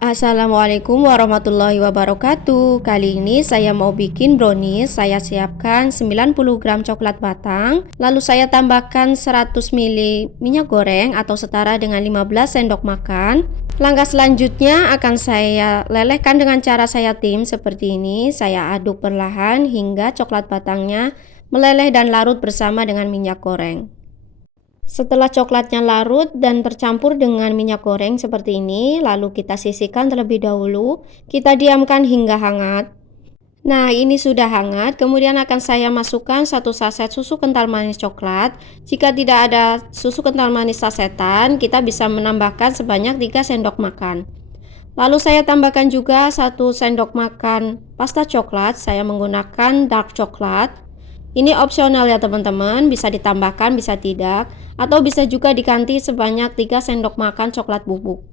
Assalamualaikum warahmatullahi wabarakatuh. Kali ini saya mau bikin brownies. Saya siapkan 90 gram coklat batang, lalu saya tambahkan 100 ml minyak goreng atau setara dengan 15 sendok makan. Langkah selanjutnya akan saya lelehkan dengan cara saya tim seperti ini. Saya aduk perlahan hingga coklat batangnya meleleh dan larut bersama dengan minyak goreng. Setelah coklatnya larut dan tercampur dengan minyak goreng seperti ini, lalu kita sisihkan terlebih dahulu. Kita diamkan hingga hangat. Nah, ini sudah hangat. Kemudian akan saya masukkan 1 saset susu kental manis coklat. Jika tidak ada susu kental manis sasetan, kita bisa menambahkan sebanyak 3 sendok makan. Lalu saya tambahkan juga 1 sendok makan pasta coklat. Saya menggunakan dark coklat. Ini opsional ya teman-teman, bisa ditambahkan bisa tidak, atau bisa juga diganti sebanyak 3 sendok makan coklat bubuk.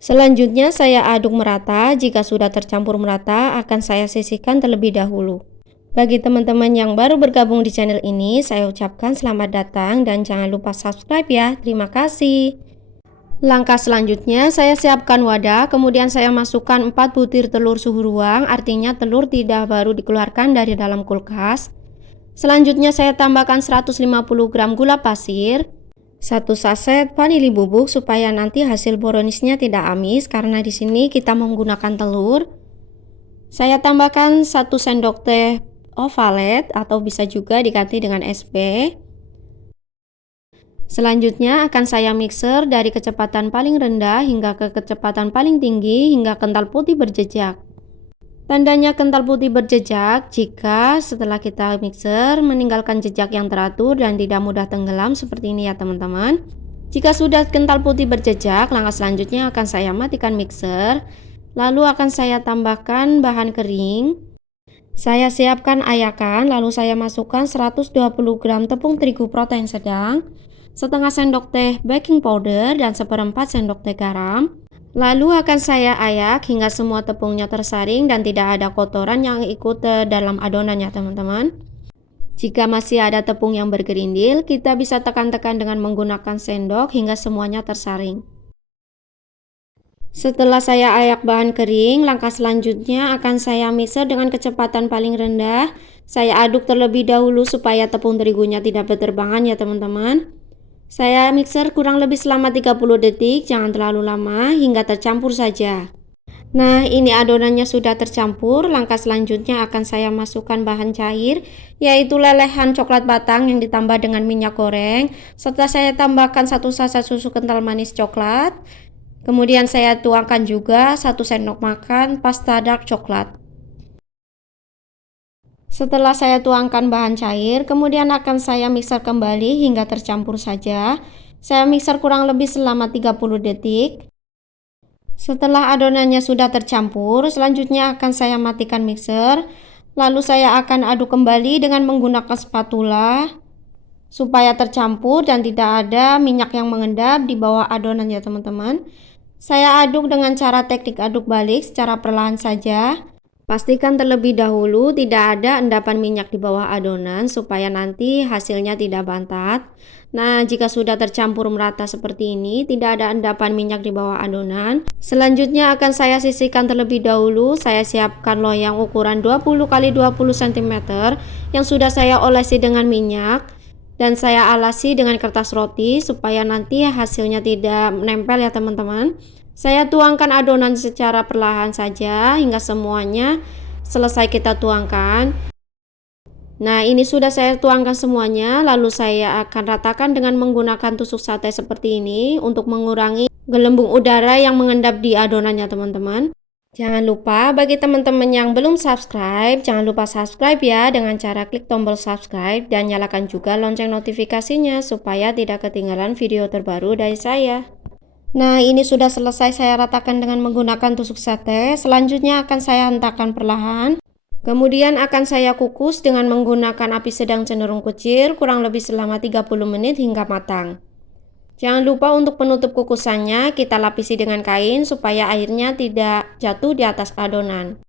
Selanjutnya saya aduk merata. Jika sudah tercampur merata, akan saya sisihkan terlebih dahulu. Bagi teman-teman yang baru bergabung di channel ini, saya ucapkan selamat datang dan jangan lupa subscribe ya. Terima kasih. Langkah selanjutnya saya siapkan wadah, kemudian saya masukkan 4 butir telur suhu ruang, artinya telur tidak baru dikeluarkan dari dalam kulkas. Selanjutnya saya tambahkan 150 gram gula pasir, 1 saset vanili bubuk supaya nanti hasil browniesnya tidak amis karena di sini kita menggunakan telur. Saya tambahkan 1 sendok teh ovalet atau bisa juga diganti dengan SB. Selanjutnya akan saya mixer dari kecepatan paling rendah hingga ke kecepatan paling tinggi hingga kental putih berjejak. Tandanya kental putih berjejak jika setelah kita mixer meninggalkan jejak yang teratur dan tidak mudah tenggelam seperti ini ya teman-teman. Jika sudah kental putih berjejak, langkah selanjutnya akan saya matikan mixer. Lalu akan saya tambahkan bahan kering. Saya siapkan ayakan, lalu saya masukkan 120 gram tepung terigu protein sedang, setengah sendok teh baking powder dan seperempat sendok teh garam. Lalu akan saya ayak hingga semua tepungnya tersaring dan tidak ada kotoran yang ikut dalam adonannya teman-teman. Jika masih ada tepung yang bergerindil, kita bisa tekan-tekan dengan menggunakan sendok hingga semuanya tersaring. Setelah saya ayak bahan kering, langkah selanjutnya akan saya mixer dengan kecepatan paling rendah. Saya aduk terlebih dahulu supaya tepung terigunya tidak berterbangan ya teman-teman. Saya mixer kurang lebih selama 30 detik, jangan terlalu lama hingga tercampur saja. Nah, ini adonannya sudah tercampur. Langkah selanjutnya akan saya masukkan bahan cair, yaitu lelehan coklat batang yang ditambah dengan minyak goreng. Serta saya tambahkan 1 saset susu kental manis coklat. Kemudian saya tuangkan juga 1 sendok makan pasta dark coklat. Setelah saya tuangkan bahan cair, kemudian akan saya mixer kembali hingga tercampur saja. Saya mixer kurang lebih selama 30 detik. Setelah adonannya sudah tercampur, selanjutnya akan saya matikan mixer. Lalu saya akan aduk kembali dengan menggunakan spatula supaya tercampur dan tidak ada minyak yang mengendap di bawah adonan ya teman-teman. Saya aduk dengan cara teknik aduk balik secara perlahan saja. Pastikan terlebih dahulu tidak ada endapan minyak di bawah adonan supaya nanti hasilnya tidak bantat. Nah, jika sudah tercampur merata seperti ini, tidak ada endapan minyak di bawah adonan. Selanjutnya akan saya sisihkan terlebih dahulu. Saya siapkan loyang ukuran 20 x 20 cm yang sudah saya olesi dengan minyak dan saya alasi dengan kertas roti supaya nanti hasilnya tidak menempel ya teman-teman. Saya tuangkan adonan secara perlahan saja hingga semuanya selesai kita tuangkan. Nah, ini sudah saya tuangkan semuanya, lalu saya akan ratakan dengan menggunakan tusuk sate seperti ini untuk mengurangi gelembung udara yang mengendap di adonannya teman-teman. Jangan lupa bagi teman-teman yang belum subscribe, jangan lupa subscribe ya dengan cara klik tombol subscribe dan nyalakan juga lonceng notifikasinya supaya tidak ketinggalan video terbaru dari saya. Nah, ini sudah selesai saya ratakan dengan menggunakan tusuk sate. Selanjutnya akan saya hentakkan perlahan. Kemudian akan saya kukus dengan menggunakan api sedang cenderung kecil kurang lebih selama 30 menit hingga matang. Jangan lupa untuk penutup kukusannya kita lapisi dengan kain supaya airnya tidak jatuh di atas adonan.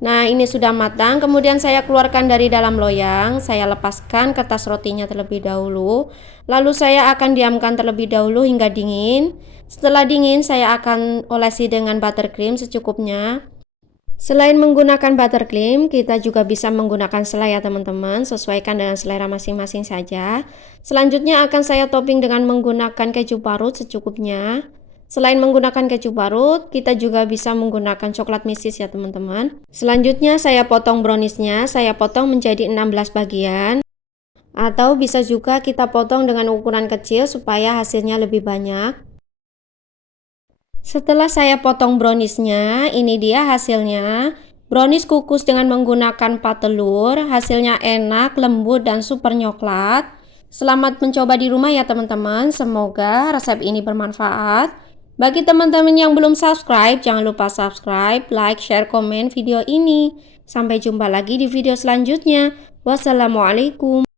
Nah, ini sudah matang. Kemudian saya keluarkan dari dalam loyang. Saya lepaskan kertas rotinya terlebih dahulu. Lalu saya akan diamkan terlebih dahulu hingga dingin. Setelah dingin, saya akan olesi dengan buttercream secukupnya. Selain menggunakan buttercream, kita juga bisa menggunakan selai ya teman-teman. Sesuaikan dengan selera masing-masing saja. Selanjutnya akan saya topping dengan menggunakan keju parut secukupnya. Selain menggunakan keju parut, kita juga bisa menggunakan coklat misis ya teman-teman. Selanjutnya saya potong browniesnya, saya potong menjadi 16 bagian. Atau bisa juga kita potong dengan ukuran kecil supaya hasilnya lebih banyak. Setelah saya potong browniesnya, ini dia hasilnya. Brownies kukus dengan menggunakan 4 telur, hasilnya enak, lembut, dan super coklat. Selamat mencoba di rumah ya teman-teman, semoga resep ini bermanfaat. Bagi teman-teman yang belum subscribe, jangan lupa subscribe, like, share, komen video ini. Sampai jumpa lagi di video selanjutnya. Wassalamualaikum.